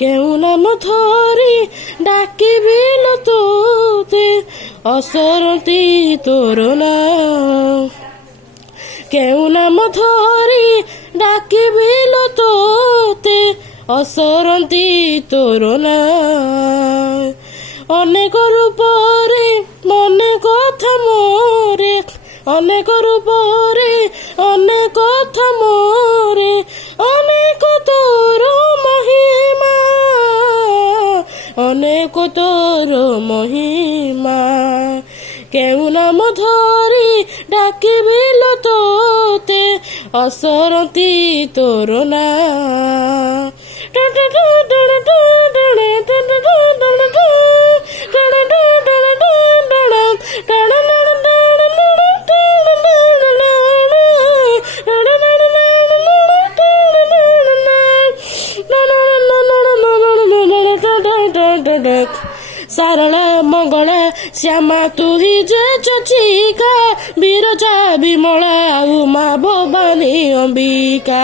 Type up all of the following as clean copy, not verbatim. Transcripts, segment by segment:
কেউ নাম ধরি ডাকিবি তোতে অসরতি তোর নাম কেউ নাম ধরি ডাকিবি তোতে অসরতি তোর নাম অনেক রূপরে মনে কথা মোরে অনেক রূপরে অনেক কথা মোরে অনেক তোর মহিমা অনেক তোর মহিমা কেউ নাম ধরি ডাকিবি তোতে অসরতি তোর না ସାରଳା ମଙ୍ଗଳା ଶ୍ୟାମା ତୁହି ଯେ ଚଚିକା ବିରଜା ବିମଳା ଉମା ଭବାନୀ ଅମ୍ବିକା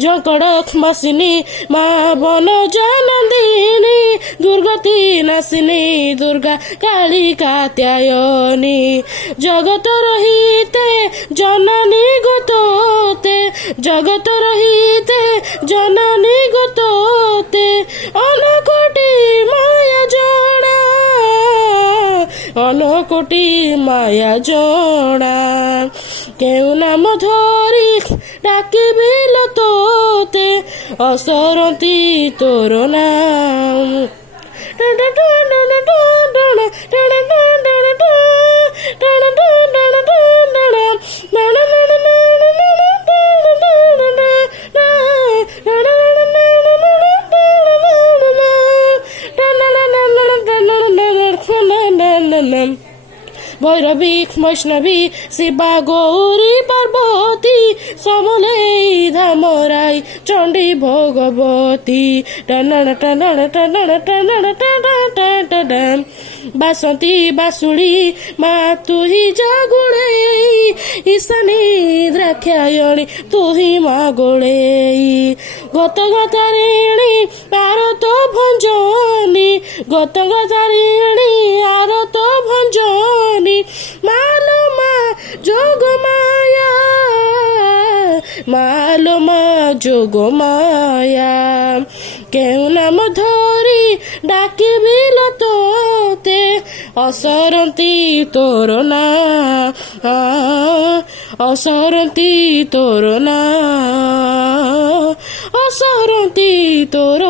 জকড় মাসিনী মা বন জানন্দিনী দুর্গতি নাসিনী দুর্গা কালী কাত্যায়নী জগত রহিতে জননী গোতোতে জগত রহিতে জননী গোতোতে অনকোটি মায়া জোড়া অনকোটি মায়া জোড়া কেউ নাম ধরি ডাকিবি তোতে অসরতি তোর নাম ভৈরবী বৈষ্ণবী শিবা গৌরী পার্বতী সমলেই ধামরাই চণ্ডী ভগবতী বাসন্তী বাসুড়ী মা তুহি জাগুড়েই ঈশানী দ্রাক্ষায়ণী তুহি মা গোড়েই গত গতারিণী আরত ভঞ্জনী গত গতারিণী আরত ভঞ্জনী মালো মা যোগ মায়া মালো মা যোগ মায়া কেউ নাম ধরি ডাকিবি তোতে অসরতি তোর না অসরতি তোর না অসরতি তোর